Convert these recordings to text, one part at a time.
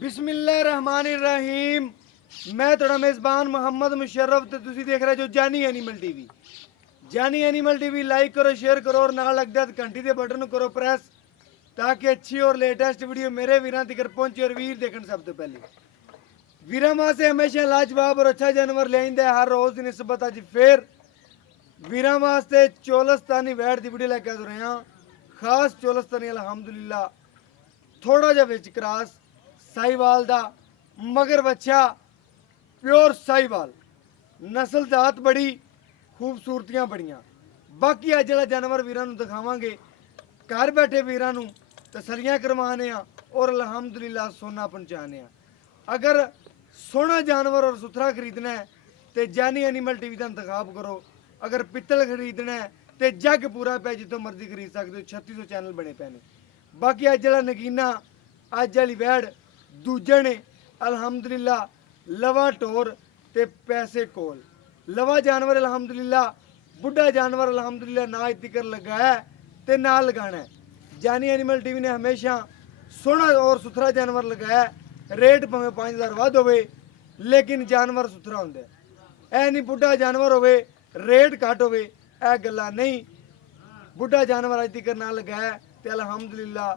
बिस्मिल्लाहिर्रहमानिर्रहीम। मैं थोड़ा मेज़बान मोहम्मद मुशर्रफ तो तुसी देख रहे जो जानी एनिमल टीवी। जानी एनिमल टीवी लाइक करो, शेयर करो और नाल लगदा घंटी के बटन करो प्रेस, ताकि अच्छी और लेटेस्ट वीडियो मेरे वीरां तक पहुंचे और वीर देखन सब तो पहले। वीरां वास्ते हमेशा लाजवाब और अच्छा जानवर ले आइंदा है हर रोज़ की निस्बत। अज फिर वीरां वास्ते चोलस्तानी वैट की वीडियो लेके आ रहे हैं। खास चोलस्तानी अल्हम्दुलिल्लाह थोड़ा जा विच क्रॉस साहिवाल दा मगर बच्चा प्योर साहिवाल नस्ल जात बड़ी खूबसूरतियां बड़ियां। बाकी अज जड़ा जानवर वीरां नूं दिखावांगे, घर बैठे वीरां नूं तसलियां करवाने आ और अल्हम्दुलिल्लाह सोना पहुंचाने आ। अगर सोना जानवर और सुथरा खरीदना है तो जानी एनिमल टीवी का इंतखाब करो। अगर पित्तल खरीदना है तो जग पूरा पे जितों मर्जी खरीद सकते हो। 3600 चैनल बने पे ने। बाकी अज जड़ा नगीना अज वाली वैड़ दूजे ने अल्हम्दुलिल्लाह लवा टोर ते पैसे कोल। लवा जानवर अल्हम्दुलिल्लाह, बुढ़ा जानवर अल्हम्दुलिल्लाह ना तिकर लगाया ते ना लगाना है। जानी एनिमल टीवी ने हमेशा सोना और सुथरा जानवर लगाया। रेट भावें 5000 वध होवे लेकिन जानवर सुथरा होंदा है। ऐ नहीं बुढ़ा जानवर होवे रेट घट होवे, ऐ गल्लां नहीं। बुढ़ा जानवर अज तक ना लगाया तो अल्हम्दुलिल्लाह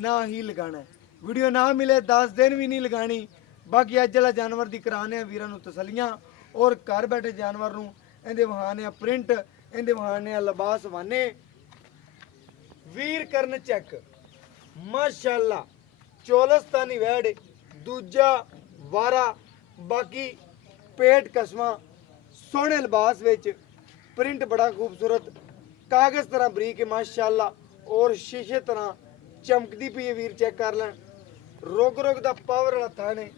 ना ही लगाना है। वीडियो ना मिले 10 दिन भी नहीं लगानी। बाकी अज वाला जानवर की कराने वीरां नूं तसलियां और घर बैठे जानवर नूं इहदे वहाने प्रिंट, इहदे वहाने लिबास वाने वीर करन चेक। माशाअल्लाह चोलस्तानी वैड़ दूजा वारा। बाकी पेट कसमा सोहने लिबास विच प्रिंट बड़ा खूबसूरत, कागज़ तरह बरीक है माशाअल्लाह और शीशे तरह चमकदी पई है। वीर चेक कर लें, रोग रोग दा पावर वाला थान है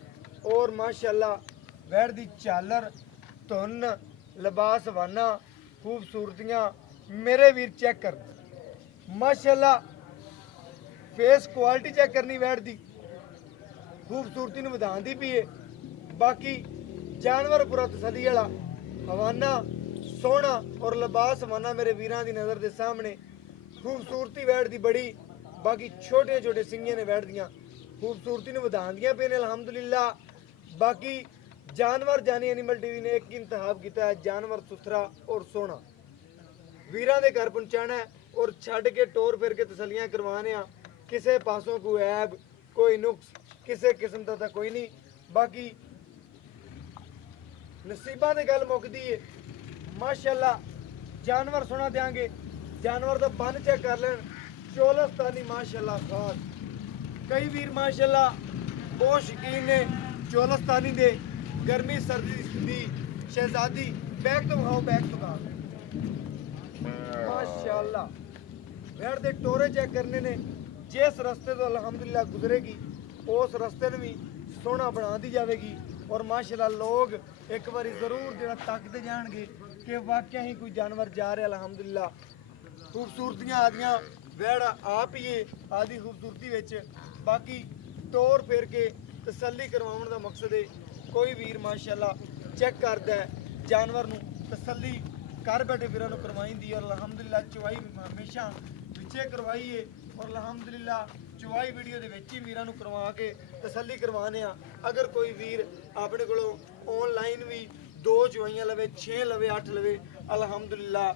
और माशाअल्लाह वैड़ दी झालर धुन लिबास वाना खूबसूरतियां मेरे वीर चेक कर। माशाअल्लाह फेस क्वालिटी चेक करनी वैड़ दी खूबसूरती नूं वधांदी पई है। बाकी जानवर पूरा तसली वाला हवाना सोहना और लिबास हवाना मेरे वीरां दी नज़र के सामने। खूबसूरती वैड़ दी बड़ी। बाकी छोटे छोटे सिंगे ने वैड़ दियां खूबसूरती नूं वधांदियां पे ने अल्हम्दुलिल्लाह। बाकी जानवर जानी एनिमल टीवी ने एक ही इंतखाब किया है, जानवर सुथरा और सोहना वीरां दे घर पहुंचाना है और छड़ के टोर फिर के तसलियां करवाने आ। किसी पासों कोई ऐब कोई नुक्स किसी किस्म का कोई नहीं। बाकी नसीबा की गल मुकदी है। माशाअल्लाह जानवर सोना देंगे। जानवर का बन चेक कर लें, चोलस्तानी माशाअल्लाह खास। कई वीर माशाअल्लाह बहुत शौकीन ने चोलस्तानी दे। गर्मी सर्दी दी शहजादी बैग तो खाओ, बैग तो खाओ माशाअल्लाह। वैड़ दे टोरे चेक करने ने। जिस रस्ते तो अल्हम्दुलिल्लाह गुजरेगी उस रस्ते ने भी सोहना बना दी जाएगी और माशाअल्लाह लोग एक बार जरूर जो तकते जाएंगे कि वाकई ही कोई जानवर जा रहा है। अल्हम्दुलिल्लाह खूबसूरतियां आदियां वैड़ आप ही है आदि खूबसूरती विच। बाकी टोर फेर के तसली करवाने का मकसद है। कोई वीर माशाअल्लाह चेक करता है जानवर नूं तसली घर बैठे वीरां नूं करवाई दी और अल्हम्दुलिल्लाह चुवाई हमेशा पिछे करवाई है और अल्हम्दुलिल्लाह चुवाई वीडियो दे विच ही वीरां नूं करवा के तसली करवाने आ। अगर कोई वीर अपने कोलों ऑनलाइन भी 2 चुवाइयां लवे, 6 लवे, 8 लवे अल्हम्दुलिल्लाह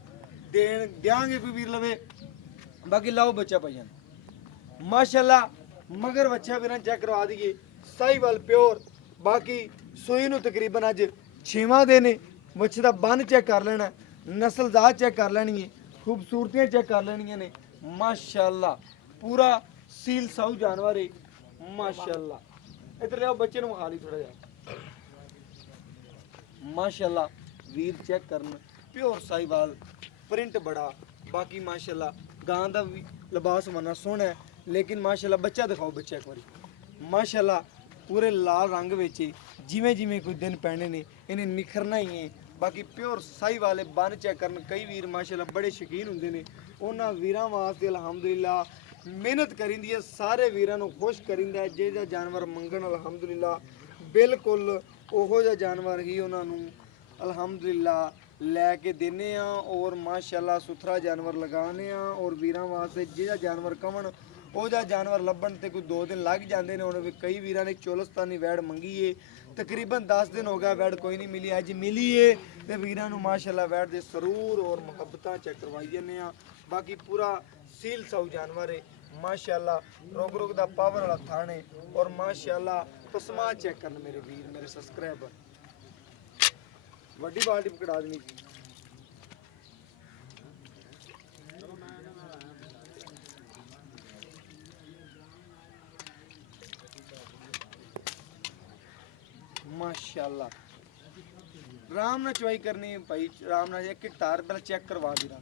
देंगे कोई वीर लवे। बाकी लाओ बच्चा भाईजान माशाअल्लाह मगर बच्चा वीरां चेक करवा दीजिए साहिवाल प्योर। बाकी सूई नूं तकरीबन अज 6वां दिन है। बच्चे का बन चेक कर लेना, नस्ल जात चेक कर लेनी है, खूबसूरतियां चेक कर लेनियां ने माशाअल्लाह। पूरा सील साऊ जानवर है माशाअल्लाह। इधर लियाओ बच्चे नूं खा ली थोड़ा जा माशाअल्लाह। वीर चेक करन प्योर साहिवाल प्रिंट बड़ा। बाकी माशाअल्लाह गां दा भी लिबास मना सोहना है लेकिन माशाअल्लाह बच्चा दिखाओ बच्चा एक बारी माशाअल्लाह पूरे लाल रंग विच जिमें जिमें कोई दिन पैने ने इन्हें निखरना ही है। बाकी प्योर साहिवाल बन चेक करन। कई वीर माशाअल्लाह बड़े शौकीन होंदे ने, उन्हां वीरां वास्ते अल्हम्दुलिल्लाह मेहनत करिंदी है, सारे वीरां नूं खुश करिंदा है। जिह जिहा जानवर मंगण अल्हम्दुलिल्लाह बिल्कुल उहो जिहा जानवर ही उन्हां नूं अल्हम्दुलिल्लाह लैके देने और माशाअल्लाह सुथरा जानवर लगाने और वीरां वास्ते जिहा जानवर कवन ਉਹ ਜਿਹਾ ਜਾਨਵਰ ਲੱਭਣ ਤੇ ਕੋਈ 2 ਦਿਨ ਲੱਗ ਜਾਂਦੇ ਨੇ। ਹੁਣ ਵੀ ਕਈ ਵੀਰਾਂ ਨੇ ਚੋਲਸਤਾਨੀ ਵੈੜ ਮੰਗੀ ਏ, ਤਕਰੀਬਨ 10 ਦਿਨ ਹੋ ਗਿਆ ਵੈੜ ਕੋਈ ਨਹੀਂ ਮਿਲੀ। ਅੱਜ ਮਿਲੀ ਏ ਤੇ ਵੀਰਾਂ ਨੂੰ ਮਾਸ਼ਾਅੱਲਾ ਵੈੜ ਦੇ ਸਰੂਰ ਔਰ ਮੁਹੱਬਤਾਂ ਚੈੱਕ ਕਰਵਾਈ ਜਾਂਦੇ ਆ। ਬਾਕੀ ਪੂਰਾ ਸੀਲ ਸਾਊ ਜਾਨਵਰ ਹੈ माशाल्लाह। रोग रोग दा पावर वाला थाने और माशाल्लाह पसमा चेक करना मेरे वीर मेरे सब्सक्राइबर। वड्डी बाल्टी पकड़ा देनी माशाल्लाह। राम ना चवाई करनी भाई, राम ना एक टार पहले चेक करवा दी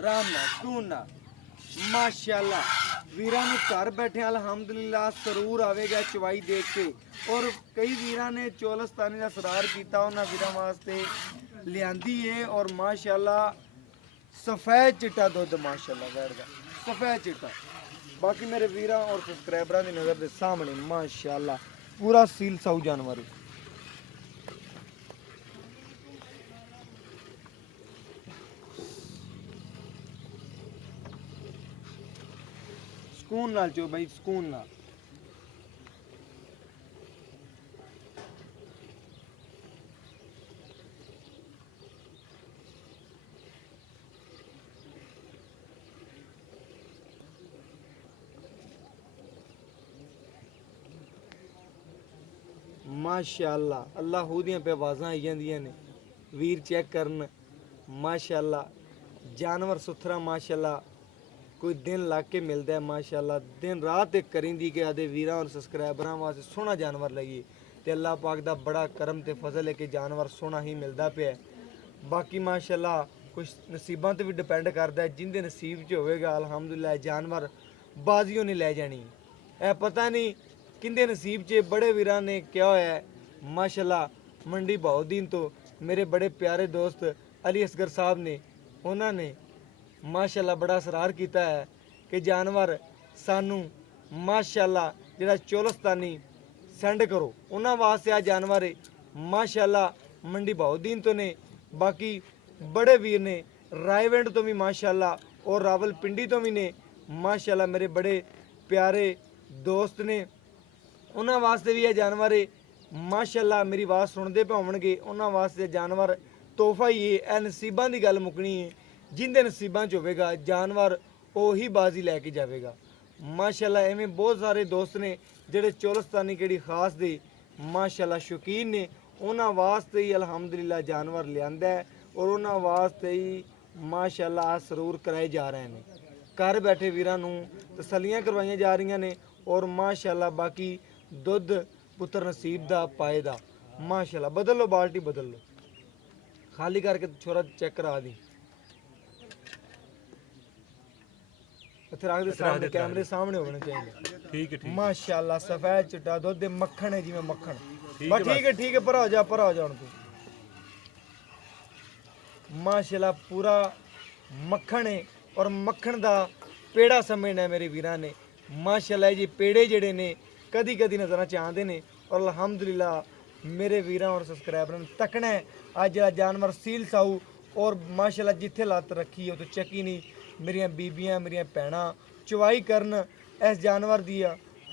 राम ना सुकून ना माशाल्लाह। वीरां नूं घर बैठे अलहमदुलिल्लाह सरूर आवेगा चवाई देख के। और कई वीरां ने चोलस्तानी का सरार किया, उन्होंने वीरां वास्ते लियांदी है। और माशाल्लाह सफ़ेद चिट्टा दुध माशाल्लाह वैड़ दा सफ़ेद चिट्टा। बाकी मेरे वीरां और सब्सक्राइबरां की नज़र के सामने माशाल्लाह पूरा सील साऊ जानवर है। सुकून नाल चो भाई सुकून नाल। माशाअल्लाह अल्लाह दियां पे आवाज़ां आई जांदियां ने। वीर चेक करन माशाअल्लाह जानवर सुथरा माशाअल्लाह। कोई दिन ला के मिलता है माशाल्लाह। दिन रात एक करिंदी के आदे वीरां और सब्सक्राइबरां वास्ते सोहना जानवर लगी ते अल्लाह पाक दा बड़ा करम ते फजल है कि जानवर सोहना ही मिलता पे। बाकी माशाल्लाह कुछ नसीबां ते भी डिपेंड करता है, जिंदे नसीब च होवेगा अल्हम्दुलिल्लाह जानवर बाजियों ने लै जानी। ए पता नहीं किंदे नसीब च बड़े वीरां ने क्या होया माशाल्लाह। मंडी बहुद्दीन तो मेरे बड़े प्यारे दोस्त अली असगर साहब ने उन्होंने माशाल्लाह बड़ा असरार किया है कि जानवर सानू माशाल्लाह जिहड़ा चोलस्तानी सेंड करो। उन्होंने वास्ते आ जानवर माशाल्लाह मंडी बहुद्दीन तो ने। बाकी बड़े वीर ने रायविंड तो भी माशाल्लाह और रावलपिंडी तो भी ने माशाल्लाह। मेरे बड़े प्यारे दोस्त ने उन्होंने वास्ते भी यह जानवर माशाल्लाह। मेरी आवाज़ सुनते पे होवणगे उन्होंने वास्ते जानवर तोहफा ही है। ए नसीबां की गल मुकनी है, जिंदे नसीबां च होवेगा जानवर ओही बाजी लैके जाएगा माशाल्लाह। एवें बहुत सारे दोस्त ने जिहड़े चोलस्तानी केड़ी खास दे माशाल्लाह शौकीन ने। उन्हां वास्ते ही अल्हम्दुलिल्लाह जानवर लियांदा है और उन्हां वास्ते ही माशाल्लाह सरूर कराए जा रहे हैं। घर बैठे वीरां नूं तसल्लियां करवाइयां जा रही ने और माशाल्लाह बाकी दुध पुत्र नसीब दा पाए दा माशाल्लाह। बदल लो बाल्टी बदल लो, खाली करके छोरा चेक करा दी। सामने कैमरे सामने होने चाहिए। ठीक है माशाल्लाह सफेद चिट्टा दुध मक्खन है जिवें मक्खन। बस ठीक है भरा हो जा हुण तू माशाल्लाह पूरा मक्खन है। और मक्खन दा पेड़ा समझना मेरे वीरां ने माशाल्लाह। जी पेड़े जेड़े ने कदी कदी नज़रां च आंदे ने और अल्हम्दुलिल्लाह मेरे वीरां और सब्सक्राइबरां ने तकना है अज जिहड़ा जानवर सील साऊ और माशाल्लाह जिथे लत्त रखी है तो चकी नहीं। मेरियां बीबियां मेरियां भैणां चवाई करन इस जानवर दी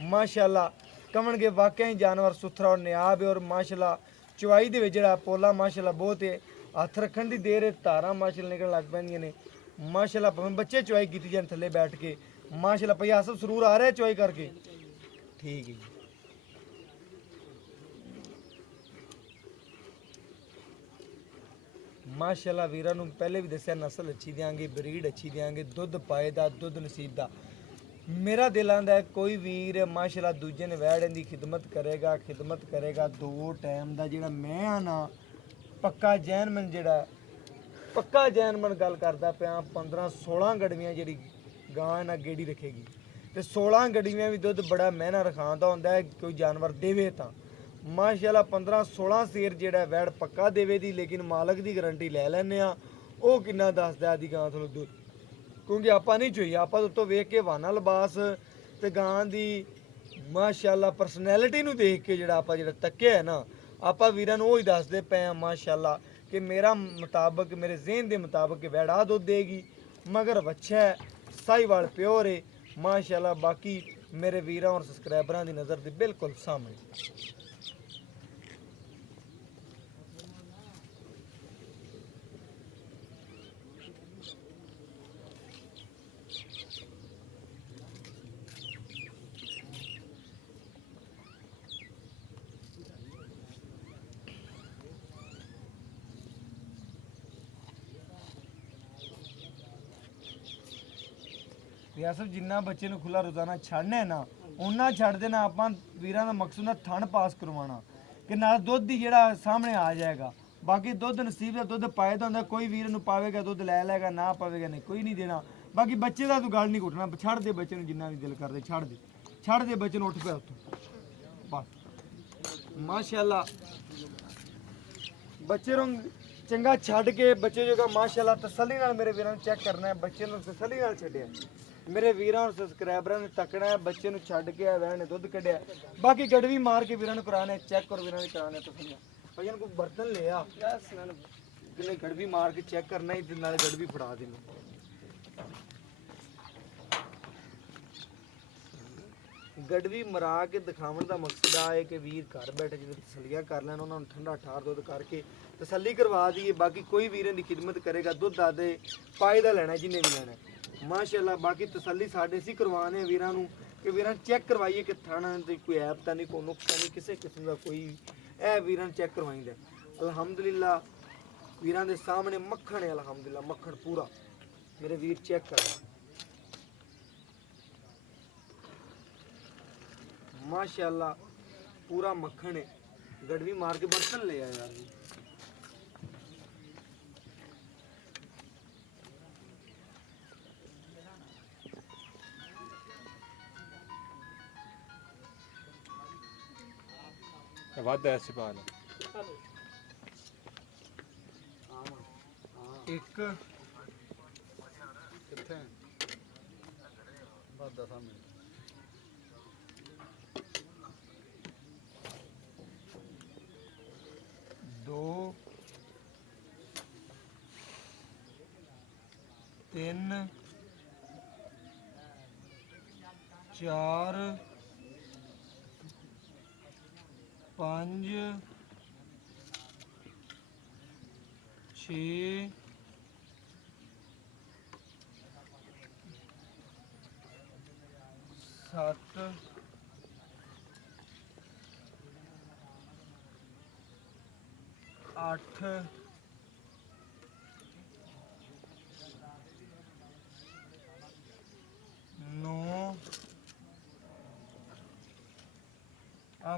माशाल्लाह कमन के वाकई जानवर सुथरा और नियाब है। और माशाल्लाह चवाई दे विच जिहड़ा पोला माशाल्लाह बहुत है। हत्थ रखण दी देर है धारां माशाल्लाह निकलण लग पैंदियां ने माशाल्लाह। भावें बच्चे चवाई कीती जान थल्ले बैठ के माशाल्लाह। भई आसफ सरूर आ रहा है चवाई करके ठीक है। माशाल्लाह वीरां नूं पहले भी दस्सिया नस्ल अच्छी देंगे, ब्रीड अच्छी देंगे, दुध पाए दा दुध नसीब दा। मेरा दिल आंदा है कोई वीर माशाल्लाह दूजे ने वैड़ दी खिदमत करेगा 2 टाइम दा जिहड़ा मैं ना पक्का जैनमन जिहड़ा पक्का जैनमन गल करदा पिया। 15-16 गड़वियां जिहड़ी गां ना गेड़ी रखेगी ते 16 गड़वियां भी दुध बड़ा महना रखांदा हुंदा है कोई जानवर देवे तां माशाल्लाह। 15-16 सेर जिहड़ा वैड़ पक्का देवे दी, लेकिन मालक दी गारंटी लै लैने आ ਉਹ किन्ना दसदा आदि गां ਤੁਹਾਨੂੰ ਦੁੱਧ। क्योंकि ਆਪਾਂ नहीं चोई ਆਪਾਂ तो वेख के वाना लिबास ते गां दी माशाल्लाह परसनैलिटी नूं देख के जिहड़ा ਆਪਾਂ ਜਿਹੜਾ तक्किया है ना ਆਪਾਂ ਵੀਰਾਂ ਨੂੰ ਉਹ ਹੀ ਦੱਸਦੇ ਪਏ ਆ माशाल्लाह कि मेरा मुताबिक मेरे जहन के मुताबिक वैड़ आ दुध देगी। मगर बच्चा है साहिवाल प्योर है माशाल्लाह। बाकी मेरे वीरां और सब्सक्राइबरां दी नज़र दे बिल्कुल सामने। रियासत जिन्ना बच्चे ਨੂੰ ਖੁੱਲਾ ਰੋਜ਼ਾਨਾ ਛੱਡਣਾ ਹੈ ਨਾ ਉਹਨਾਂ ਛੱਡ ਦੇਣਾ ਆਪਾਂ ਵੀਰਾਂ ਦਾ ਮਕਸਦ ਹੈ ਥਣ ਪਾਸ ਕਰਵਾਉਣਾ ਕਿ ਨਾਲ ਦੁੱਧ ਹੀ ਜਿਹੜਾ ਸਾਹਮਣੇ ਆ ਜਾਏਗਾ। ਬਾਕੀ ਦੁੱਧ ਨਸੀਬ ਦਾ ਦੁੱਧ ਪਾਏ ਤਾਂ ਹੁੰਦਾ ਕੋਈ ਵੀਰ ਨੂੰ ਪਾਵੇਗਾ ਦੁੱਧ ਲੈ ਲਏਗਾ ਨਾ ਪਾਵੇਗਾ ਨਹੀਂ ਕੋਈ ਨਹੀਂ ਦੇਣਾ। ਬਾਕੀ ਬੱਚੇ ਦਾ ਤੂੰ ਗੱਲ ਨਹੀਂ ਘੁੱਟਣਾ ਛੱਡ ਦੇ ਬੱਚੇ ਨੂੰ ਜਿੰਨਾ ਵੀ ਦਿਲ ਕਰਦੇ ਛੱਡ ਦੇ ਬੱਚੇ ਨੂੰ ਉੱਠ ਪਿਆ ਉੱਥੋਂ ਬਸ ਮਾਸ਼ਾਅੱਲਾ। ਬੱਚੇ ਨੂੰ ਚੰਗਾ ਛੱਡ ਕੇ ਬੱਚੇ ਜੋਗਾ ਮਾਸ਼ਾਅੱਲਾ ਤਸੱਲੀ ਨਾਲ ਮੇਰੇ ਵੀਰਾਂ ਨੂੰ ਚੈੱਕ ਕਰਨਾ ਹੈ। ਬੱਚੇ ਨੂੰ ਤਸੱਲੀ ਨਾਲ ਛੱਡਿਆ मेरे वीरां और सबसक्राइबरां ने तकना है बच्चे नु छड्ड के वैन ने दुध कढ़िया बाकी गड़वी मार के वीरां नु कराने चेक और वीरां ने कराने तसलियां भाई इनको बर्तन ले आ यस नाल जिन्ने गड़वी मार के चेक करना ही नाले गड़वी फड़ा देनी। गड़वी मरा के दिखावन दा मकसद आ है कि वीर घर बैठे जिन्ने तसलियां कर लैन उन्हां नु ठंडा ठार दुध करके तसल्ली करवा दीए। बाकी कोई वीर दी खिदमत करेगा दुध आदे फायदा लेना जिन्ने भी लेना माशाअल्लाह। बाकी तसल्ली साडे सी करवाने वीरां नू कि वीरां चेक करवाइए कि थाना ते कोई ऐप तां नहीं कोई नुक्स नहीं किसी किस्म दा कोई ए वीरां चेक करवाइंदा अल्हम्दुलिल्लाह। वीरां दे सामने मक्खन है अल्हम्दुलिल्लाह मक्खन पूरा मेरे वीर चेक कर माशाअल्लाह पूरा मक्खन है। गड़वी मार के बर्तन ले आया यार वादा ऐसे पाल एक कितने वादा सामने दो तीन चार पांच छे सत्त अठ नौ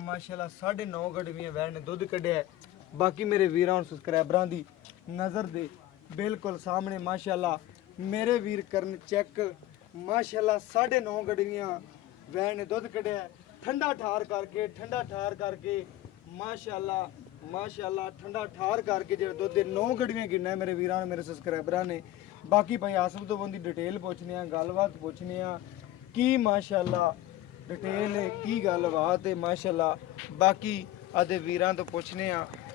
माशाल्लाह 9.5 गड़वियां वैन ने दुध कढ़िया। बाकी मेरे वीरां और सबसक्राइबरां दी नज़र दे बिल्कुल सामने माशाल्लाह मेरे वीर करन चेक माशाल्लाह 9.5 गड़वियां वैन ने दुध कढ़िया ठंडा ठार करके माशाल्लाह ठंडा ठार करके जो दुध दे 9 गड़वियां गिनना है मेरे वीरां मेरे सबसक्राइबरां ने। बाकी भाई आसफ तो बंदी डिटेल पुछने गलबात पुछने की माशाल्लाह डिटेल की गलबात है माशाल्लाह। बाकी आदे वीरां तो पुछने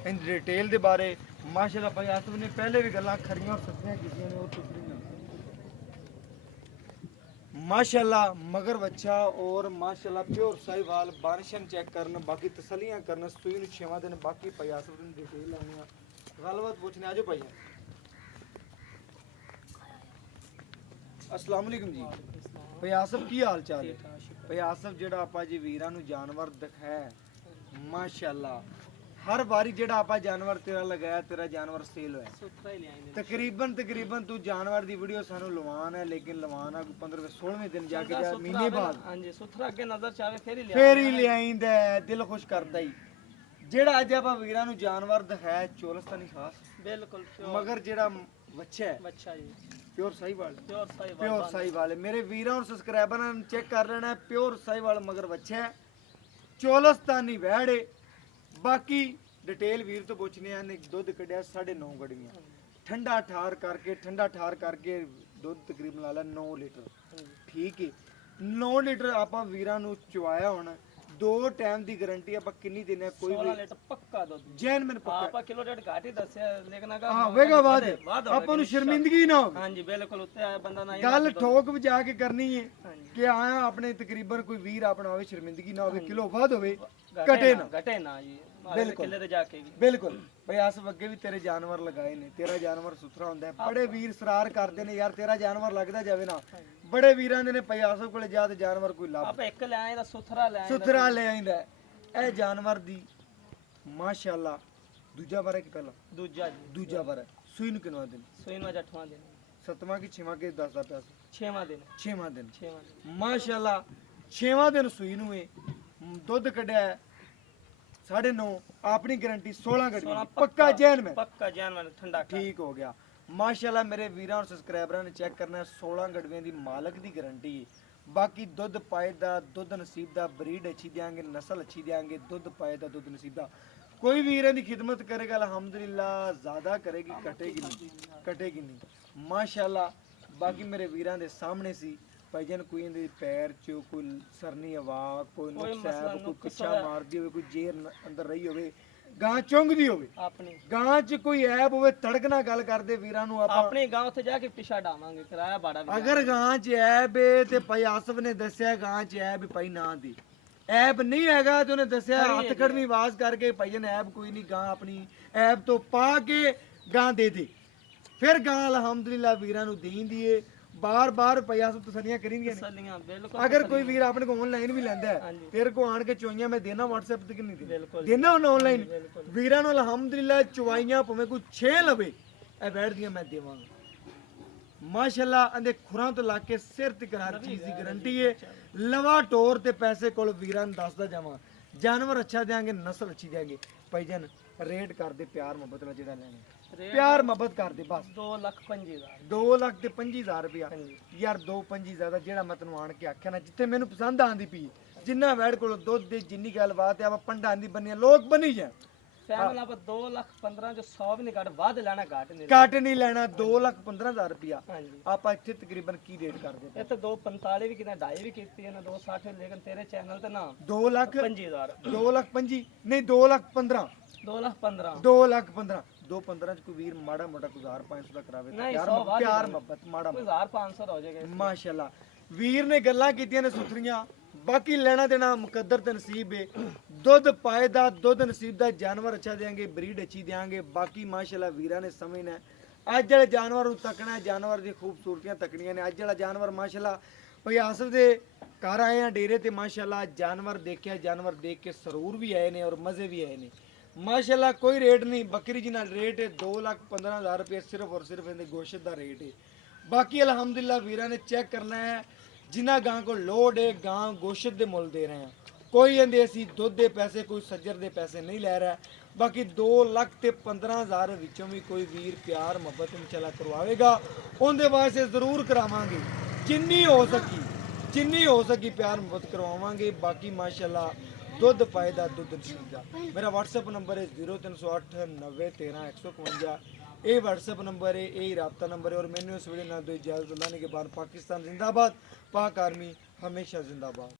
इन डिटेल दे बारे माशाल्लाह भाई आसफ ने पहले भी गल्लां खरियां और सच्चियां कीतियां ने और पुछनियां माशाल्लाह मगर बच्चा और माशाल्लाह प्योर साहिवाल बारिशन चेक करन बाकी तसलियां करन सूई नु 6वां दिन बाकी भाई आसफ ने डिटेल लानियां गलबात पुछने आजो भाई अस्सलाम वालेकुम जी भाई आसफ की हाल चाल है भाई आसफ जेड़ा आपा जी वीरां नु जानवर दिखाया माशाल्लाह हर बारी जेड़ा आपा जानवर तेरा लगाया तेरा जानवर सेल होया तकरीबन तू जानवर दी वीडियो सानू लवान है लेकिन लवाना 15 16वें दिन जाके जा महीने बाद हां जी सुथरा के नजर चावे फेर ही ले आइंदा दिल खुश करदा ही जेड़ा अज आपा वीरां नु जानवर दिखाया चोलस ता नहीं खास बिल्कुल मगर जेड़ा बच्चा जी प्योर साहिवाल है मेरे वीरां और सब्सक्राइबर ने चेक कर लेना है प्योर साहिवाल मगर बच्चा चोलस्तानी वैड़ बाकी डिटेल वीर तो पुछने ने दुध कढ़िया 9.5 गड़वियां ठंडा ठार करके दुध तकरीबन ला ला 9 लीटर ठीक है 9 लीटर आप वीरां नू चवाया होना 2 ਟਾਈਮ ਦੀ ਗਾਰੰਟੀ ਆਪਾਂ ਕਿੰਨੀ ਦਿੰਨੇ ਆ ਕੋਈ 16 ਵੀ ਲੀਟਰ ਪੱਕਾ ਦੁੱਧ ਜੈਨ ਮੈਨੂੰ ਪੱਕਾ ਆਪਾਂ ਕਿਲੋ ਡੇਢ ਘੱਟ ਹੀ ਦੱਸਿਆ ਲੇਕਿਨ ਅगर ਹਾਂ ਹੋਵੇਗਾ ਬਾਅਦ ਬਾਅਦ ਆਪਾਂ ਨੂੰ ਸ਼ਰਮਿੰਦਗੀ ਨਾ ਹੋਵੇ ਹਾਂਜੀ ਬਿਲਕੁਲ ਉੱਤੇ ਆਇਆ ਬੰਦਾ ਨਾ ਗੱਲ ਠੋਕ ਵਜਾ ਕੇ ਕਰਨੀ ਹੈ ਹਾਂਜੀ। ਕਿ ਆਇਆ ਆਪਣੇ ਤਕਰੀਬਨ ਕੋਈ ਵੀਰ ਆਪਣਾ ਹੋਵੇ ਸ਼ਰਮਿੰਦਗੀ ਨਾ ਹੋਵੇ ਕਿਲੋ ਵੱਧ ਹੋਵੇ ਘਟੇ ਨਾ ਘਟੇ ਨਾ ਜੀ ਬਿਲਕੁਲ। ਕਿੱਲੇ ਤੇ ਜਾ ਕੇ ਵੀ ਬਿਲਕੁਲ ਬਈ ਆਸ ਅੱਗੇ ਵੀ ਤੇਰੇ ਜਾਨਵਰ ਲਗਾਏ ਨੇ ਤੇਰਾ ਜਾਨਵਰ ਸੁਥਰਾ ਹੁੰਦਾ ਹੈ ਬੜੇ ਵੀਰ ਸਰਾਰ ਕਰਦੇ ਨੇ ਯਾਰ ਤੇਰਾ ਜਾਨਵਰ ਲੱਗਦਾ ਜਾਵੇ ਨਾ ਬੜੇ ਵੀਰਾਂ ਦੇ ਨੇ ਪਈ ਆਸੋ ਕੋਲੇ ਜਾ ਤੇ ਜਾਨਵਰ ਕੋਈ ਲੱਭ ਆਪਾਂ ਇੱਕ ਲੈ ਆਏ ਦਾ ਸੁਥਰਾ ਲੈ ਆਏ ਸੁਥਰਾ ਲੈ ਆਇੰਦਾ ਇਹ ਜਾਨਵਰ ਦੀ ਮਾਸ਼ਾਅੱਲਾ ਦੂਜਾ ਵਾਰ ਹੈ ਕਿ ਪਹਿਲਾ ਦੂਜਾ ਜੀ ਦੂਜਾ ਵਾਰ ਹੈ ਸੂਈ ਨੂੰ ਕਿੰਨਾ ਦਿਨ ਸੋਈ ਨੂੰ ਅੱਜ 8ਵਾਂ ਦਿਨ ਸੱਤਵਾਂ ਕਿ ਛੇਵਾਂ ਕਿ ਦੱਸਦਾ ਪਿਆ ਸੀ 6ਵਾਂ ਦਿਨ ਛੇਵਾਂ ਦਿਨ 6ਵਾਂ ਦਿਨ ਮਾਸ਼ਾਅੱਲਾ ਛੇਵਾਂ ਦਿਨ ਸੂਈ ਨੂੰ ਏ ਦੁੱਧ ਕੱਢਿਆ 9.5 ਆਪਣੀ ਗਾਰੰਟੀ 16 ਕੱਢੀ ਪੱਕਾ ਜੈਨ ਮੈਂ ਪੱਕਾ ਜਾਨਵਰ ਠੰਡਾ ਖਾ ਠੀਕ ਹੋ ਗਿਆ ਮਾਸ਼ਾਅੱਲਾ ਮੇਰੇ ਵੀਰਾਂ ਔਰ ਸਬਸਕ੍ਰਾਈਬਰਾਂ ਨੇ ਚੈੱਕ ਕਰਨਾ ਹੈ, 16 ਗੜਵਿਆਂ ਦੀ ਮਾਲਕ ਦੀ ਗਾਰੰਟੀ ਹੈ ਬਾਕੀ ਦੁੱਧ ਪਾਏ ਦਾ ਦੁੱਧ ਨਸੀਬ ਦਾ ਬਰੀਡ ਅੱਛੀ ਦਿਆਂਗੇ ਨਸਲ ਅੱਛੀ ਦਿਆਂਗੇ ਦੁੱਧ ਪਾਏ ਦਾ ਦੁੱਧ ਨਸੀਬ ਦਾ ਕੋਈ ਵੀਰ ਇਹਦੀ ਖਿਦਮਤ ਕਰੇਗਾ ਅਲਹਮਦੁਲਿਲਾ ਜ਼ਿਆਦਾ ਕਰੇਗੀ ਕਟੇਗੀ ਨਹੀਂ ਮਾਸ਼ਾਅੱਲਾ ਬਾਕੀ ਮੇਰੇ ਵੀਰਾਂ ਦੇ ਸਾਹਮਣੇ ਸੀ ਭਾਈਜਾਨ ਕੋਈ ਇਹਦੇ ਪੈਰ 'ਚ ਕੋਈ ਸਰਨੀ ਹਵਾ ਕੋਈ ਨੁਕਸਾਨ ਕੋਈ ਪਿੱਛਾ ਮਾਰਦੀ ਹੋਵੇ ਕੋਈ ਜੇਰ ਅੰਦਰ ਰਹੀ ਹੋਵੇ ਗਾਂ ਚੁੰਗਦੀ ਹੋਵੇ ਆਪਣੀ ਗਾਂ 'ਚ ਕੋਈ ਐਬ ਹੋਵੇ ਤੜਕ ਨਾਲ ਗੱਲ ਕਰਦੇ ਵੀਰਾਂ ਨੂੰ ਆਪਾਂ ਆਪਣੇ ਗਾਂਵ ਉੱਥੇ ਜਾ ਕੇ ਪਿਛਾ ਡਾਵਾਂਗੇ ਕਿਰਾਇਆ ਬਾੜਾ ਵੀ ਅਗਰ ਗਾਂ 'ਚ ਐਬ ਏ ਤੇ ਭਾਈ ਆਸਫ ਨੇ ਦੱਸਿਆ ਗਾਂ 'ਚ ਐਬ ਭਾਈ ਨਾ ਦੀ ਐਬ ਨਹੀਂ ਹੈਗਾ ਤੇ ਉਹਨੇ ਦੱਸਿਆ ਹੱਥ ਖੜਵੀਂ ਆਵਾਜ਼ ਕਰਕੇ ਭਾਈਜਨ ਐਬ ਕੋਈ ਨਹੀਂ ਗਾਂ ਆਪਣੀ ਐਬ ਤੋਂ ਪਾ ਕੇ ਗਾਂ ਦੇ ਦੇ ਫਿਰ ਗਾਂ ਅਲਹਮਦੁਲਿਲਾ ਵੀਰਾਂ ਨੂੰ ਦੇਂਦੀ ਏ ਬਾਰ-ਬਾਰ ਭਈਆ ਸਭ ਤਸੱਲੀਆਂ ਕਰੀਂਦੀਆਂ ਨੇ ਤਸੱਲੀਆਂ ਬਿਲਕੁਲ ਅਗਰ ਕੋਈ ਵੀਰ ਆਪਣੇ ਕੋਲ ਆਨਲਾਈਨ ਵੀ ਲੈਂਦਾ ਹੈ ਹਾਂਜੀ। ਤੇਰੇ ਕੋ ਆਣ ਕੇ ਚੁਆਈਆਂ ਮੈਂ ਦੇਣਾ WhatsApp ਤੇ ਕਿ ਨਹੀਂ ਬਿਲਕੁਲ ਦੇਣਾ ਉਹਨਾਂ ਆਨਲਾਈਨ ਬਿਲਕੁਲ ਵੀਰਾਂ ਨੂੰ ਅਲਹਮਦੁਲਿਲਾ ਚੁਆਈਆਂ ਭਾਵੇਂ ਕੋਈ 6 ਲਵੇ ਇਹ ਬੈਠਦੀਆਂ ਮੈਂ ਦੇਵਾਂਗਾ ਮਾਸ਼ਾਅੱਲਾ ਇਹਦੇ ਖੁਰਾਂ ਤੋਂ ਲਾ ਕੇ ਸਿਰ ਤੱਕ ਹਰ ਚੀਜ਼ ਦੀ ਗਾਰੰਟੀ ਹੈ ਲਵਾ ਟੋਰ ਤੇ ਪੈਸੇ ਕੋਲ ਵੀਰਾਂ ਨੂੰ ਦੱਸਦਾ ਜਾਵਾਂ ਜਾਨਵਰ ਅੱਛਾ ਦੇਾਂਗੇ ਨਸਲ ਅੱਛੀ ਦੇਾਂਗੇ ਭਾਈਜਨ ਰੇਟ ਕਰਦੇ ਪਿਆਰ ਮੁਹੱਬਤ ਨਾਲ ਜਿਹੜਾ ਲੈਣਾ ਪਿਆਰ ਮੁਹੱਬਤ ਕਰਦੇ ਬਸ 2,25,000 2 ਲੱਖ ਤੇ 25,000 ਰੁਪਇਆ ਯਾਰ 2-25 ਜ਼ਿਆਦਾ ਜਿਹੜਾ ਮੈਂ ਤੈਨੂੰ ਆਣ ਕੇ ਆਖਿਆ ਨਾ ਜਿੱਥੇ ਮੈਨੂੰ ਪਸੰਦ ਆਂਦੀ ਪਈ ਜਿੰਨਾ ਵੈੜ ਕੋਲ ਦੁੱਧ ਦੇ ਜਿੰਨੀ ਗੱਲਬਾਤ ਹੈ ਆਪਾਂ ਪੰਡਾਂ ਦੀ ਬੰਨੀਆਂ ਲੋਕ ਬਣੀ ਜਾ ਫੈਮਿਲੀ ਆਪਾਂ 2,15,000 ਜੋ 100 ਵੀ ਨਹੀਂ ਘੱਟ ਵੱਧ ਲੈਣਾ ਘੱਟ ਨਹੀਂ ਕੱਟ ਨਹੀਂ ਲੈਣਾ 2,15,000 ਰੁਪਇਆ ਹਾਂਜੀ ਆਪਾਂ ਇੱਥੇ ਤਕਰੀਬਨ ਕੀ ਰੇਟ ਕਰਦੇ ਪਏ? ਇੱਥੇ 2,45 ਵੀ ਕਿਤੇ 2.5 ਵੀ ਕੀਤੀ ਹੈ ਨਾ 2,60 ਲੇਕਿਨ ਤੇਰੇ ਚੈਨਲ ਤੇ ਨਾ 2 ਲੱਖ 25,000 2 ਲੱਖ 25 ਨਹੀਂ 2 ਲੱਖ 15 2,15,000 2 ਲੱਖ 15 2-15 ਚ ਕੋਈ ਵੀਰ ਮਾੜਾ ਮੋਟਾ ਕੋਈ 1,500 ਦਾ ਕਰਾਵੇ ਤਾਂ ਨਹੀਂ, ਪਿਆਰ 100 ਵੱਧ ਪਿਆਰ ਮੁਹੱਬਤ ਮਾੜਾ ਕੋਈ 1,500 ਦਾ ਹੋ ਜਾਏਗਾ ਮਾਸ਼ਾਅੱਲਾ ਵੀਰ ਨੇ ਗੱਲਾਂ ਕੀਤੀਆਂ ਨੇ ਸੁਥਰੀਆਂ ਬਾਕੀ ਲੈਣਾ ਦੇਣਾ ਮੁਕੱਦਰ ਤੇ ਨਸੀਬ ਹੈ ਦੁੱਧ ਪਾਏ ਦਾ ਦੁੱਧ ਨਸੀਬ ਦਾ ਜਾਨਵਰ ਅੱਛਾ ਦੇਾਂਗੇ ਬਰੀਡ ਅੱਛੀ ਦੇਾਂਗੇ ਬਾਕੀ ਮਾਸ਼ਾਅੱਲਾ ਵੀਰਾਂ ਨੇ ਸਮਝਣਾ ਅੱਜ ਵਾਲੇ ਜਾਨਵਰ ਨੂੰ ਤੱਕਣਾ ਜਾਨਵਰ ਦੀ ਖੂਬਸੂਰਤੀਆਂ ਤੱਕਣੀਆਂ ਨੇ ਅੱਜ ਵਾਲਾ ਜਾਨਵਰ ਮਾਸ਼ਾਅੱਲਾ ਭਈ ਆਸਫ ਦੇ ਘਰ ਆਏ ਆ ਡੇਰੇ ਤੇ ਮਾਸ਼ਾਅੱਲਾ ਜਾਨਵਰ ਦੇਖਿਆ ਜਾਨਵਰ ਦੇਖ ਕੇ ਸਰੂਰ ਵੀ ਆਏ ਨੇ ਔਰ ਮਜ਼ੇ ਵੀ ਆਏ ਨੇ ਮਾਸ਼ਾਅੱਲਾ ਕੋਈ ਰੇਟ ਨਹੀਂ ਬੱਕਰੀ ਜੀ ਨਾਲ ਰੇਟ ਹੈ 2,15,000 ਰੁਪਏ ਸਿਰਫ ਔਰ ਸਿਰਫ ਇਹਦੇ ਗੋਸ਼ਤ ਦਾ ਰੇਟ ਹੈ ਬਾਕੀ ਅਲਹਮਦੁਲਿਲਾ ਵੀਰਾਂ ਨੇ ਚੈੱਕ ਕਰਨਾ ਹੈ ਜਿਨ੍ਹਾਂ ਗਾਂ ਕੋਲ ਲੋਡ ਹੈ ਗਾਂ ਗੋਸ਼ਤ ਦੇ ਮੁੱਲ ਦੇ ਰਹੇ ਹਾਂ ਕੋਈ ਇਹਦੇ ਅਸੀਂ ਦੁੱਧ ਦੇ ਪੈਸੇ ਕੋਈ ਸੱਜਰ ਦੇ ਪੈਸੇ ਨਹੀਂ ਲੈ ਰਿਹਾ ਬਾਕੀ 2,15,000 ਵਿੱਚੋਂ ਵੀ ਕੋਈ ਵੀਰ ਪਿਆਰ ਮੁਹੱਬਤ ਇਨਸ਼ਾਅੱਲਾ ਕਰਵਾਵੇਗਾ ਉਹਦੇ ਵਾਸਤੇ ਜ਼ਰੂਰ ਕਰਾਵਾਂਗੇ ਜਿੰਨੀ ਹੋ ਸਕੀ ਪਿਆਰ ਮੁਹੱਬਤ ਕਰਵਾਵਾਂਗੇ ਬਾਕੀ ਮਾਸ਼ਾਅੱਲਾ ਦੁੱਧ ਪਾਏ ਦਾ ਦੁੱਧ ਨਸੀਬ ਦਾ ਮੇਰਾ WhatsApp ਨੰਬਰ ਹੈ 0308 90 13 151 ਇਹ WhatsApp ਨੰਬਰ ਹੈ ਇਹ ਰਾਬਤਾ ਨੰਬਰ ਹੈ और मैंने इस वीडियो ना दो इजाजत अल्लाह ने के बाद पाकिस्तान जिंदाबाद पाक आर्मी हमेशा जिंदाबाद।